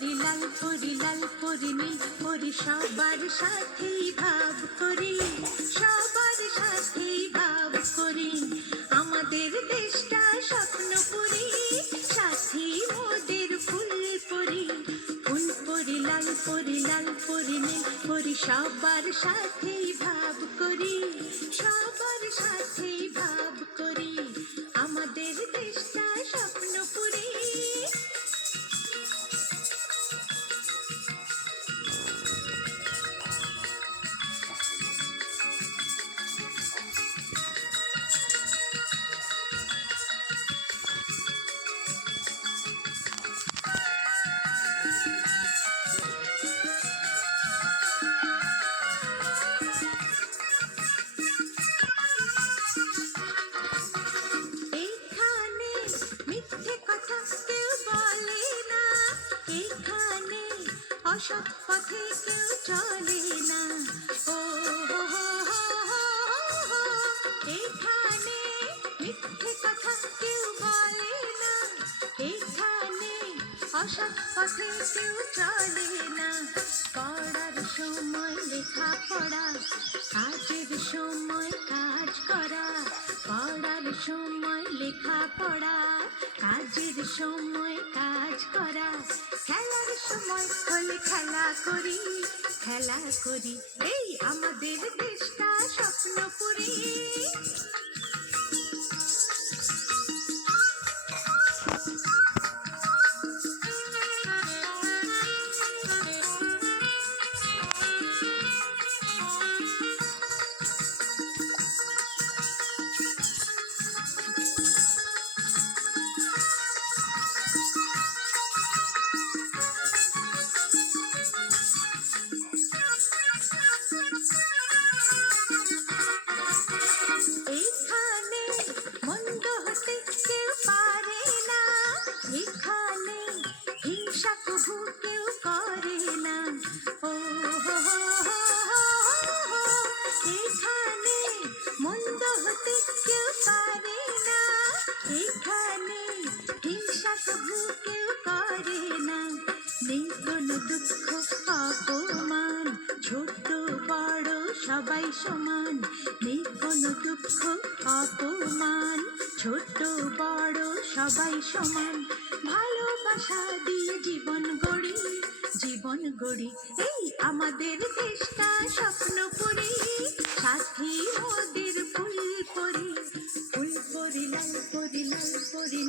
লাল পরি নীল পরি সবার সাথেই ভাব করি, সবার সাথেই ভাব করি। আমাদের দেশটা স্বপ্নপুরী, সাথী মোদের ফুল পরি। ফুল পরি লাল পরি নীল পরি সবার সাথেই ভাব করি, সবার সাথেই ভাব করি। আমাদের দেশটা স্বপ্নপুরী। অসৎ পথে কেউ চলে না, ও এখানে মিথ্যে কথা কেউ বলে না, এখানে অসৎ পথে কেউ চলে না। পড়ার সময় লেখা পড়া, কাজের সময় কাজ করা। পড়ার সময় লেখা পড়া, কাজের সময় কাজ করা। খেলার সময় হলে খেলা করি, খেলা করি। এই আমাদের দেশটা স্বপ্নপুরী। কেউ করে না, ও এখানে মন্দ হতে কেউ পারে না, এখানে হিংসা কবু কেউ করে না। নেই কোনো দুঃখ অপমান, ছোট বড় সবাই সমান। নেই কোনো দুঃখ অপমান, ছোট বড় সবাই সমান। ভালোবাসা দিয়ে জীবন গড়ি, জীবন গড়ি। এই আমাদের দেশটা স্বপ্নপুরী, সাথী মোদের ফুল পরি। ফুল পরি লাল পরি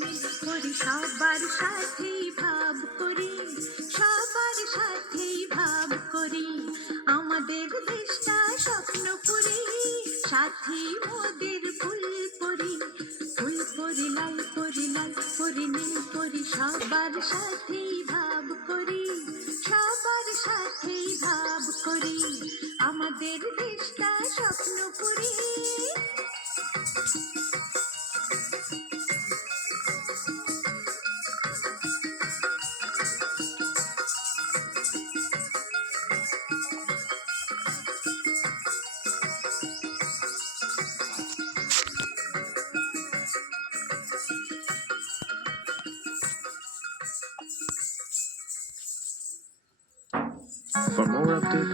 নীল পরি সবার সাথেই ভাব করি, সবার সাথেই ভাব করি। আমাদের দেশটা স্বপ্নপুরী, সাথী মোদের ফুল পরি। ফুল পরি লাল পরি নীল পরি সবার সাথেই ভাব করি, সবার সাথেই ভাব করি। আমাদের দেশটা স্বপ্নপুরী। For more updates